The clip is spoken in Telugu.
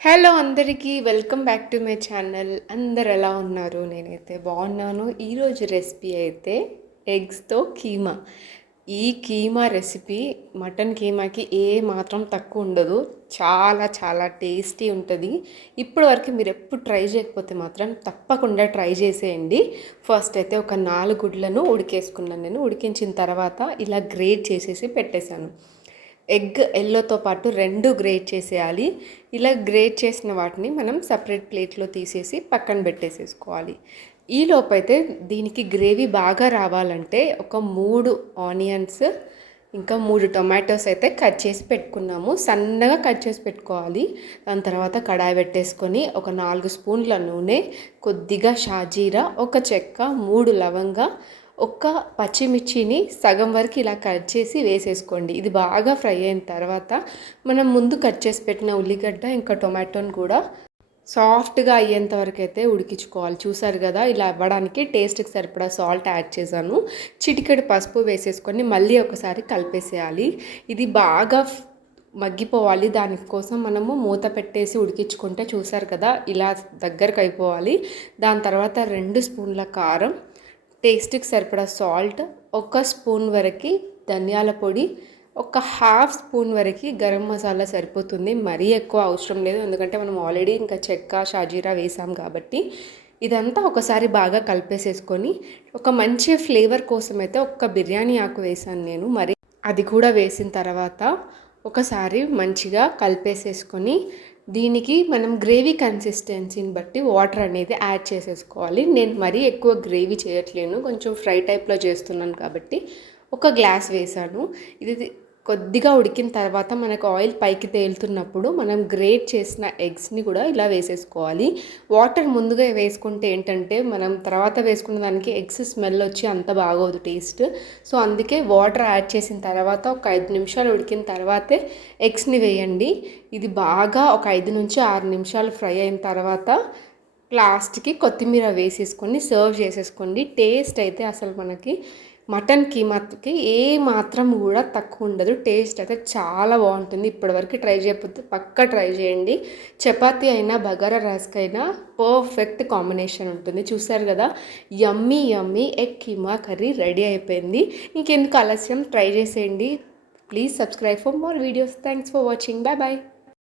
హలో అందరికీ welcome back to my channel. అందరు ఎలా ఉన్నారు? నేనైతే బాగున్నాను. ఈరోజు రెసిపీ అయితే ఎగ్స్తో కీమా. ఈ కీమా రెసిపీ మటన్ కీమాకి ఏ మాత్రం తక్కువ ఉండదు. చాలా చాలా టేస్టీ ఉంటుంది. ఇప్పటివరకు మీరు ఎప్పుడు ట్రై చేయకపోతే మాత్రం తప్పకుండా ట్రై చేసేయండి. ఫస్ట్ అయితే ఒక 4 గుడ్లను ఉడికేసుకున్నాను. నేను ఉడికించిన తర్వాత ఇలా గ్రేట్ చేసేసి పెట్టేశాను. ఎగ్ ఎల్లోతో పాటు 2 గ్రేట్ చేసేయాలి. ఇలా గ్రేట్ చేసిన వాటిని మనం సపరేట్ ప్లేట్లో తీసేసి పక్కన పెట్టేసేసుకోవాలి. ఈ లోపైతే దీనికి గ్రేవీ బాగా రావాలంటే ఒక 3 ఆనియన్స్ ఇంకా 3 టొమాటోస్ అయితే కట్ చేసి పెట్టుకున్నాము. సన్నగా కట్ చేసి పెట్టుకోవాలి. దాని తర్వాత కడాయి పెట్టేసుకొని ఒక 4 స్పూన్ల నూనె, కొద్దిగా షాజీరా, ఒక చెక్క, 3 లవంగా, ఒక్క పచ్చిమిర్చిని సగం వరకు ఇలా కట్ చేసి వేసేసుకోండి. ఇది బాగా ఫ్రై అయిన తర్వాత మనం ముందు కట్ చేసి పెట్టిన ఉల్లిగడ్డ ఇంకా టొమాటోని కూడా సాఫ్ట్గా అయ్యేంత వరకు అయితే ఉడికించుకోవాలి. చూసారు కదా, ఇలా అవ్వడానికి టేస్ట్కి సరిపడా సాల్ట్ యాడ్ చేశాను. చిటికెడు పసుపు వేసేసుకొని మళ్ళీ ఒకసారి కలిపేసేయాలి. ఇది బాగా మగ్గిపోవాలి. దానికోసం మనము మూత పెట్టేసి ఉడికించుకుంటే చూసారు కదా, ఇలా దగ్గరకు అయిపోవాలి. దాని తర్వాత 2 స్పూన్ల కారం, టేస్ట్కి సరిపడా సాల్ట్, 1 స్పూన్ వరకు ధనియాల పొడి, ఒక హాఫ్ స్పూన్ వరకు గరం మసాలా సరిపోతుంది. మరీ ఎక్కువ అవసరం లేదు, ఎందుకంటే మనం ఆల్రెడీ ఇంకా చెక్క షాజీరా వేసాం కాబట్టి. ఇదంతా ఒకసారి బాగా కలిపేసేసుకొని ఒక మంచి ఫ్లేవర్ కోసం అయితే ఒక్క బిర్యానీ ఆకు వేసాను నేను. మరి అది కూడా వేసిన తర్వాత ఒకసారి మంచిగా కలిపేసేసుకొని దీనికి మనం గ్రేవీ కన్సిస్టెన్సీని బట్టి వాటర్ అనేది యాడ్ చేసేసుకోవాలి. నేను మరీ ఎక్కువ గ్రేవీ చేయట్లేను, కొంచెం ఫ్రై టైప్లో చేస్తున్నాను కాబట్టి ఒక గ్లాస్ వేసాను. ఇది కొద్దిగా ఉడికిన తర్వాత మనకు ఆయిల్ పైకి తేలుతున్నప్పుడు మనం గ్రేట్ చేసిన ఎగ్స్ని కూడా ఇలా వేసేసుకోవాలి. వాటర్ ముందుగా వేసుకుంటే ఏంటంటే మనం తర్వాత వేసుకున్న దానికి ఎగ్స్ స్మెల్ వచ్చి అంత బాగోదు టేస్ట్. సో అందుకే వాటర్ యాడ్ చేసిన తర్వాత ఒక 5 నిమిషాలు ఉడికిన తర్వాతే ఎగ్స్ని వేయండి. ఇది బాగా ఒక 5 నుంచి 6 నిమిషాలు ఫ్రై అయిన తర్వాత లాస్ట్కి కొత్తిమీర వేసేసుకొని సర్వ్ చేసేసుకోండి. టేస్ట్ అయితే అసలు మనకి మటన్ కీమాకి ఏ మాత్రం కూడా తక్కువ ఉండదు. టేస్ట్ అయితే చాలా బాగుంటుంది. ఇప్పటివరకు ట్రై చేయకపోతే పక్కా ట్రై చేయండి. చపాతీ అయినా బగారా రైస్కైనా పర్ఫెక్ట్ కాంబినేషన్ ఉంటుంది. చూసారు కదా, yummy yummy egg keema curry ready అయిపోయింది. ఇంకెందుకు ఆలస్యం, ట్రై చేసేయండి. Please subscribe for more videos. Thanks for watching. Bye bye.